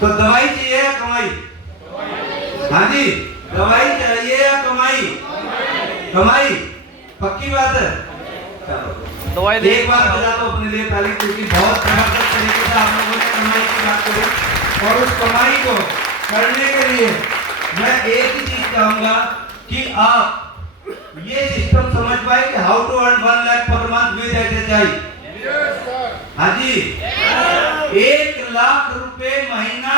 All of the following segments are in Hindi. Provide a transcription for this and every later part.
तो दवाई चाहिए या कमाई? हाँ जी, दवाई चाहिए या कमाई? कमाई। पक्की बात है। चलो दवाई एक बार बजा दो अपने लिए ताली, क्योंकि बहुत जबरदस्त तरीके से आप लोगों ने कमाई की बात करी। और उस कमाई को करने के लिए मैं एक ही चीज चाहूंगा कि आप ये सिस्टम समझ पाए कि how to earn 1 lakh per month with एसएचआई। हाँ जी, 1 लाख रुपए महीना।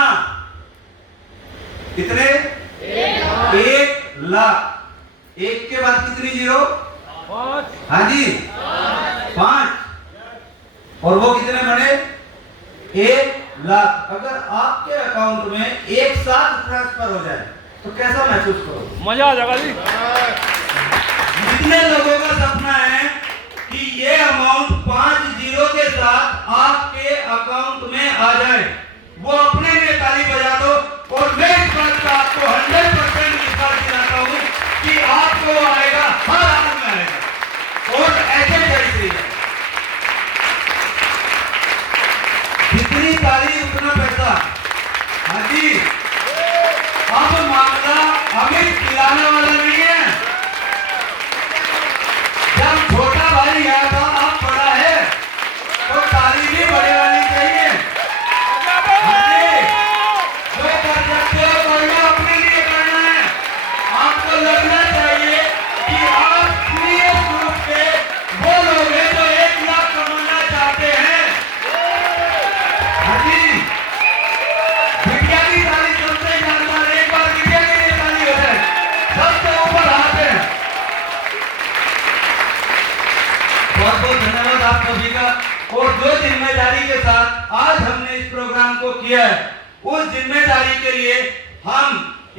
कितने? 1 लाख। एक के बाद कितनी जीरो? 5। हाँ जी, 5। और वो कितने बने? 1 लाख। अगर आपके अकाउंट में एक साथ ट्रांसफर हो जाए तो कैसा महसूस करोगे? मजा आ जाएगा जी। कितने लोगों का सपना है कि ये अमाउंट 5 जीरो के साथ आपके अकाउंट में आ जाए? वो अपने लिए ताली बजा दो। और मैं इस बात का आपको 100% विश्वास दिलाता हूं कि आपको आएगा, हर हाल में आएगा। और ऐसे कैसे जितनी ताली उतना पैसा। हाँ जी, अब मामला हमें खिलाने वाला नहीं है। जब छोटा भाई गया था, अब बड़ा है, तो ताली भी बड़े वाली चाहिए। जो कर सकते हो करना, अपने लिए करना है। आपको लगना चाहिए कि आप सीरियस रूप से वो लोग हैं जो 1 लाख कमाना चाहते हैं। हाँ जी, विद्या की ताली सबसे जानदार। एक बार विद्या के लिए ताली हो जाए, सबसे ऊपर हाथ है। बहुत बहुत धन्यवाद आप सभी का। और जो जिम्मेदारी के साथ आज हमने इस प्रोग्राम को किया है, उस जिम्मेदारी के लिए हम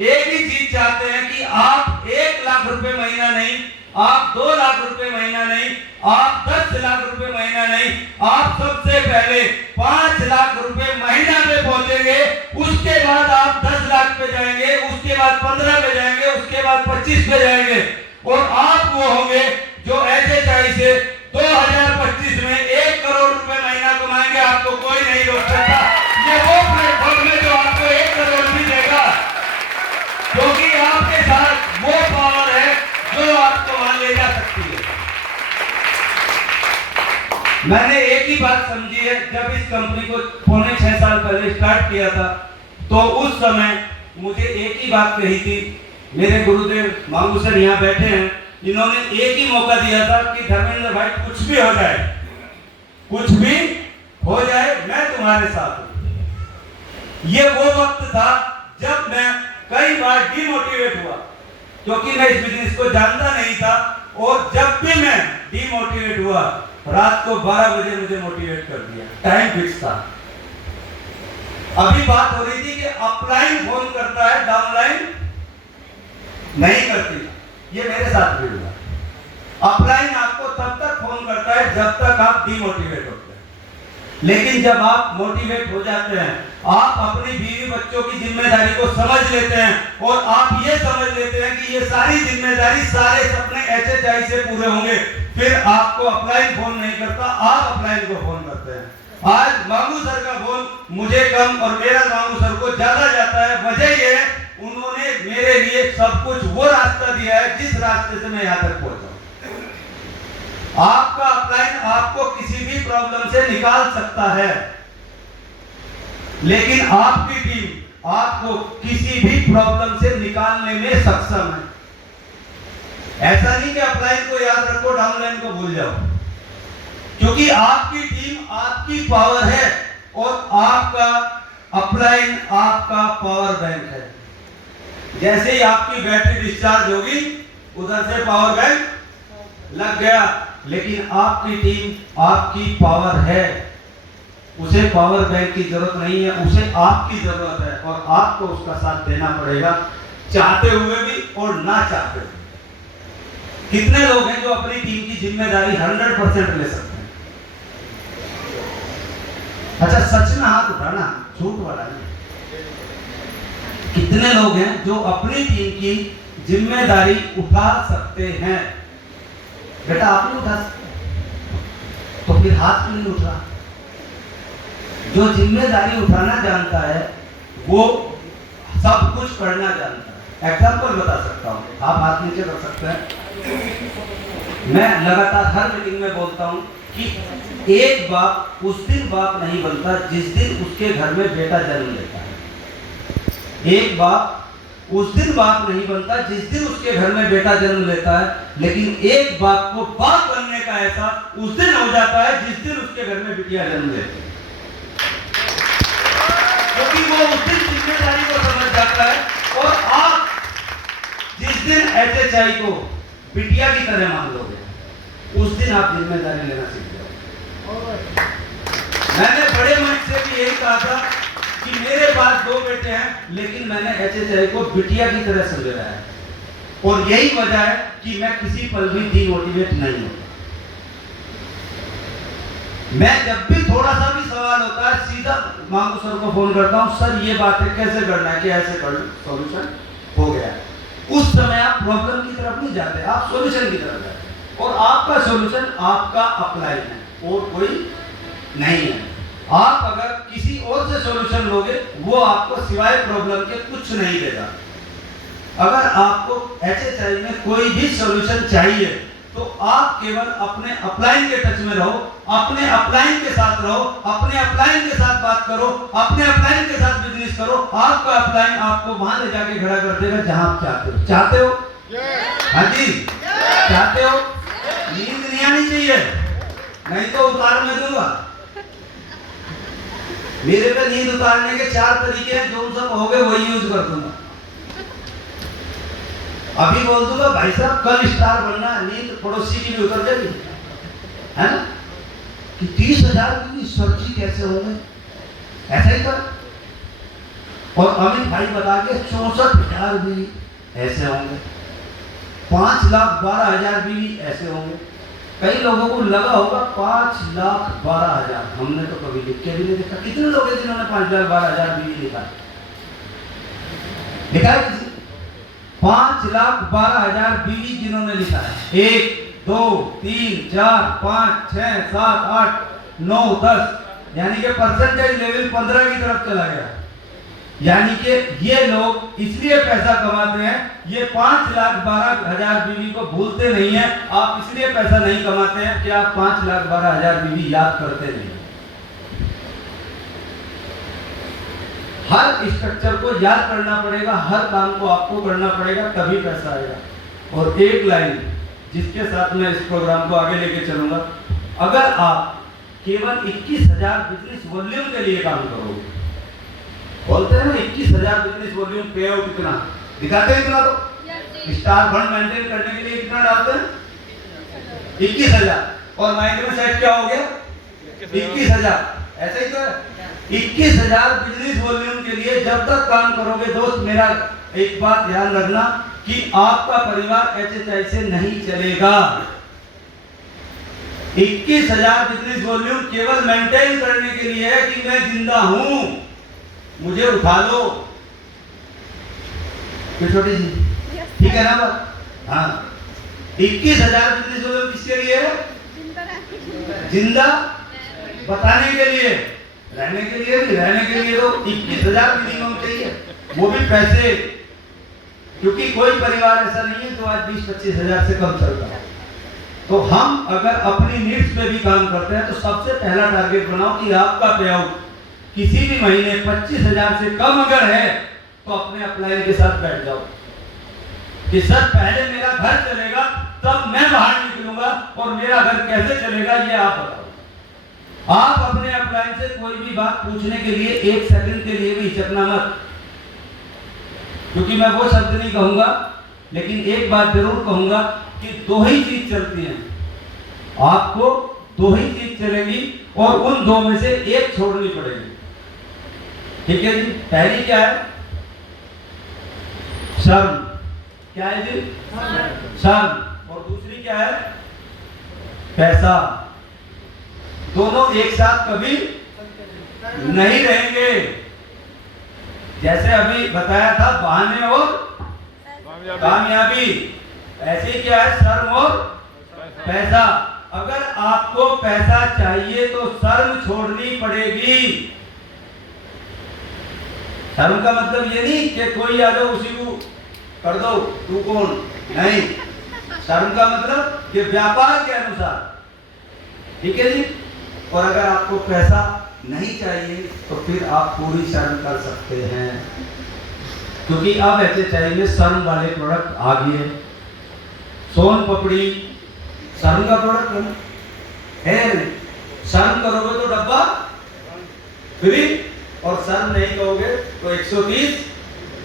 एक ही चीज चाहते हैं कि आप 1 लाख रुपए महीना नहीं, आप 2 लाख रुपए महीना नहीं, आप 10 लाख रुपए महीना नहीं, आप सबसे पहले 5 लाख रुपए महीना पे पहुंचेंगे। उसके बाद आप 10 लाख पे जाएंगे, उसके बाद 15 पे जाएंगे, उसके बाद 25 पे जाएंगे। और आप वो होंगे जो एसएचआई से 2025 में 1 करोड़ रुपए महीना कमाएंगे। आपको कोई नहीं रोक सकता। ये वो प्लेटफॉर्म है जो आपको 1 करोड़ भी देगा, क्योंकि आपके साथ वो पावर है जो आपको वहां ले जा सकती है। मैंने एक ही बात समझी है, जब इस कंपनी को पौने 6 साल पहले स्टार्ट किया था, तो उस समय मुझे एक ही बात कही थी। मेरे गुरुदेव मांगू सर यहाँ बैठे हैं, इन्होंने एक ही मौका दिया था कि धर्मेंद्र भाई कुछ भी हो जाए, कुछ भी हो जाए, मैं तुम्हारे साथ हूं। ये वो वक्त था जब मैं कई बार डिमोटिवेट हुआ, क्योंकि मैं इस बिजनेस को जानता नहीं था। और जब भी मैं डिमोटिवेट हुआ, रात को 12 बजे मुझे मोटिवेट कर दिया। टाइम फिक्स था। अभी बात हो रही थी कि अपलाइन फोन करता है, डाउनलाइन नहीं करती। ये मेरे साथ भी हुआ। अपलाइन आपको तब तक फोन करता है जब तक आप डिमोटिवेट होते हैं। लेकिन जब आप मोटिवेट हो जाते हैं, आप अपनी बीवी बच्चों की जिम्मेदारी को समझ लेते हैं और आप ये समझ लेते हैं कि ये सारी जिम्मेदारी, सारे सपने एसएचआई से पूरे होंगे, फिर आपको अपलाइन फोन नहीं करता, आप अपलाइन को फोन करते हैं। आज मांगू सर का फोन मुझे कम और मेरा मांगू सर को ज्यादा जाता है। वजह ये है, उन्होंने मेरे लिए सब कुछ वो रास्ता दिया है जिस रास्ते से मैं यहाँ तक पहुंचा। आपका अपलाइन आपको किसी भी प्रॉब्लम से निकाल सकता है, लेकिन आपकी टीम आपको किसी भी प्रॉब्लम से निकालने में सक्षम है। ऐसा नहीं कि अपलाइन को याद रखो, डाउनलाइन को भूल जाओ, क्योंकि आपकी टीम आपकी पावर है और आपका अपलाइन आपका पावर बैंक है। जैसे ही आपकी बैटरी डिस्चार्ज होगी, उधर से पावर बैंक लग गया, लेकिन आपकी टीम आपकी पावर है। उसे पावर बैंक की जरूरत नहीं है, उसे आपकी जरूरत है और आपको उसका साथ देना पड़ेगा, चाहते हुए भी और ना चाहते हुए। कितने लोग हैं जो अपनी टीम की जिम्मेदारी 100% ले सकते हैं? अच्छा, सच में हाथ उठाना, झूठ वाला नहीं। कितने लोग हैं जो अपनी टीम की जिम्मेदारी उठा सकते हैं? बेटा आप नहीं उठा सकते तो फिर हाथ क्यों नहीं उठ रहा? जो जिम्मेदारी उठाना जानता है वो सब कुछ पढ़ना जानता है। एग्जाम्पल बता सकता हूँ, आप हाथ नीचे कर सकते हैं। मैं लगातार हर मीटिंग में बोलता हूँ कि एक बाप उस दिन बाप नहीं बनता जिस दिन उसके घर में बेटा जन्म लेता है। एक बाप उस दिन बाप नहीं बनता जिस दिन उसके घर में बेटा जन्म लेता है, लेकिन एक बाप को बाप बनने का एहसास उस दिन हो जाता है जिस दिन उसके घर में बिटिया जन्म लेती है, क्योंकि वो उस दिन जिम्मेदारी को समझ जाता है। और आप जिस दिन HHI को बिटिया की तरह मान लोगे, उस दिन आप जिम्मेदारी लेना सीख जाओगे। मैंने बड़े मन से भी यही कहा था कि मेरे पास 2 बेटे हैं, लेकिन मैंने HHI को बिटिया की तरह समझा है, और यही वजह है कि मैं किसी पल भी डिमोटिवेट नहीं हूं। मैं जब भी थोड़ा सा भी सवाल होता है सीधा मांगू सर को फोन करता हूं, सर ये बात है कैसे करना है, कि ऐसे कर लो, सॉल्यूशन हो गया। उस समय आप प्रॉब्लम की तरफ नहीं जाते, आप सॉल्यूशन की तरफ जाते हैं, और आपका सॉल्यूशन आपका अप्लाई है और कोई नहीं है। आप अगर किसी और से सॉल्यूशन लोगे, वो आपको सिवाय प्रॉब्लम के कुछ नहीं देगा। अगर आपको HHI में कोई भी सॉल्यूशन चाहिए तो आप केवल अपने अपलाइन के टच में रहो, अपने अपलाइन के साथ रहो, अपने अपलाइन के साथ बात करो, अपने अपलाइन के साथ बिजनेस करो। आपका अपलाइन आपको वहां ले जाके खड़ा कर देगा जहां आप चाहते हो। चाहते हो? हाँ जी, चाहते हो? नींद नहीं आनी चाहिए, नहीं तो उतार में दूंगा। मेरे पे नींद उतारने के 4 तरीके हैं, जो सब हो गए वही यूज कर दूंगा। अभी बोल दूंगा भाई साहब कल स्टार बनना, नींद पड़ोसी की भी उतर जाएगी, है ना? कि 30,000 की सर्जी कैसे होंगे, ऐसा ही कर। और अमित भाई बता के 64,000 भी ऐसे होंगे, 5,12,000 भी ऐसे होंगे। कई लोगों को लगा होगा 5,12,000, हमने तो कभी लिख के भी नहीं देखा। कितने लोग हैं जिन्होंने 5,12,000 भी लिखा है? लिखा है किसी? 5,12,000 बीवी जिन्होंने लिखा है, 1 2 3 4 5 6 7 8 9 10, यानी कि परसेंटेज लेवल 15 की तरफ चला गया। यानी कि ये लोग इसलिए पैसा कमाते हैं, ये 5,12,000 बीवी को भूलते नहीं है। आप इसलिए पैसा नहीं कमाते हैं कि आप 5,12,000 बीवी याद करते नहीं। हर स्ट्रक्चर को याद करना पड़ेगा, हर काम को आपको करना पड़ेगा, तभी पैसा आएगा। और एक लाइन जिसके साथ मैं इस प्रोग्राम को आगे लेके चलूंगा, अगर आप केवल 21,000 बिजनेस वॉल्यूम के लिए काम करोगे, बोलते हैं ना 21,000 बिजनेस वॉल्यूम पे आउट कितना दिखाते हैं, इतना तो स्टार फंड मेंटेन करने के लिए कितना डालते हैं? 21,000। और माइक्रो सेट क्या हो गया? 21,000। ऐसे ही तो 21,000 बिजनेस वॉल्यूम के लिए जब तक काम करोगे दोस्त, मेरा एक बात ध्यान रखना कि आपका परिवार HHI से नहीं चलेगा। 21,000 बिजनेस वॉल्यूम केवल मेंटेन करने के लिए है कि मैं जिंदा हूं, मुझे उठा लो। छोटी सी, ठीक है ना बात? हाँ, 21,000 बिजनेस वॉल्यूम किसके लिए है? जिंदा बताने के लिए, रहने के लिए भी, रहने के लिए तो 21,000 मिनिमम चाहिए, वो भी पैसे, क्योंकि कोई परिवार ऐसा नहीं है जो आज 20-25,000 से कम चलता है। तो हम अगर अपनी नीड्स पे भी काम करते हैं तो सबसे पहला टारगेट बनाओ कि आपका पे आउट किसी भी महीने 25,000 से कम अगर है तो अपने अपलाइन के साथ बैठ जाओ कि सर पहले मेरा घर चलेगा तब मैं बाहर निकलूंगा, और मेरा घर कैसे चलेगा ये आप बताओ। आप अपने अपलाइन से कोई भी बात पूछने के लिए 1 सेकंड के लिए भी हिचकना मत, क्योंकि मैं वो शब्द नहीं कहूंगा, लेकिन एक बात जरूर कहूंगा कि 2 ही चीज चलती हैं, आपको 2 ही चीज चलेंगी और उन 2 में से एक छोड़नी पड़ेगी। ठीक है जी? पहली क्या है? शर्म। क्या है जी? शर्म। और दूसरी क्या है? पैसा। दोनों एक साथ कभी नहीं रहेंगे। जैसे अभी बताया था बहाने और कामयाबी, ऐसे ही क्या है? शर्म और पैसा। अगर आपको पैसा चाहिए तो शर्म छोड़नी पड़ेगी। शर्म का मतलब ये नहीं कि कोई आ जाओ उसी को कर दो, तू कौन, नहीं। शर्म का मतलब कि व्यापार के अनुसार, ठीक है जी। और अगर आपको पैसा नहीं चाहिए तो फिर आप पूरी शर्म कर सकते हैं, क्योंकि अब HHI में शर्म वाले प्रोडक्ट आ गए। सोन पपड़ी शर्म का प्रोडक्ट है, शर्म करोगे तो डब्बा फ्री, और शर्म नहीं कहोगे तो 130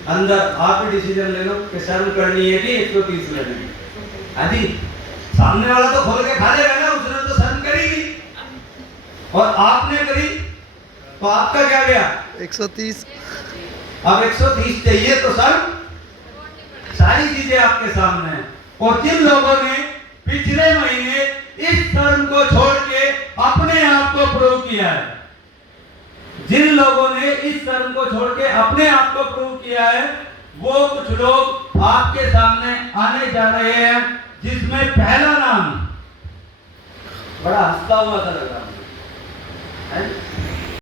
अंदर। आप ही डिसीजन ले लो कि शर्म करनी है कि 130 लेनी है। हाँ जी, सामने वाला तो खोल के खा लेगा ना, उसने तो शर्म करी नहीं, और आपने करी तो आपका क्या गया 130। अब 130 चाहिए तो शर्म, सारी चीजें आपके सामने हैं। और जिन लोगों ने पिछले महीने इस शर्म को छोड़ के अपने आप को प्रूव किया है, जिन लोगों ने इस शर्म को छोड़ के अपने आप को प्रूव किया है, वो कुछ लोग आपके सामने आने जा रहे हैं, जिसमें पहला नाम बड़ा हंसता हुआ था लगा है।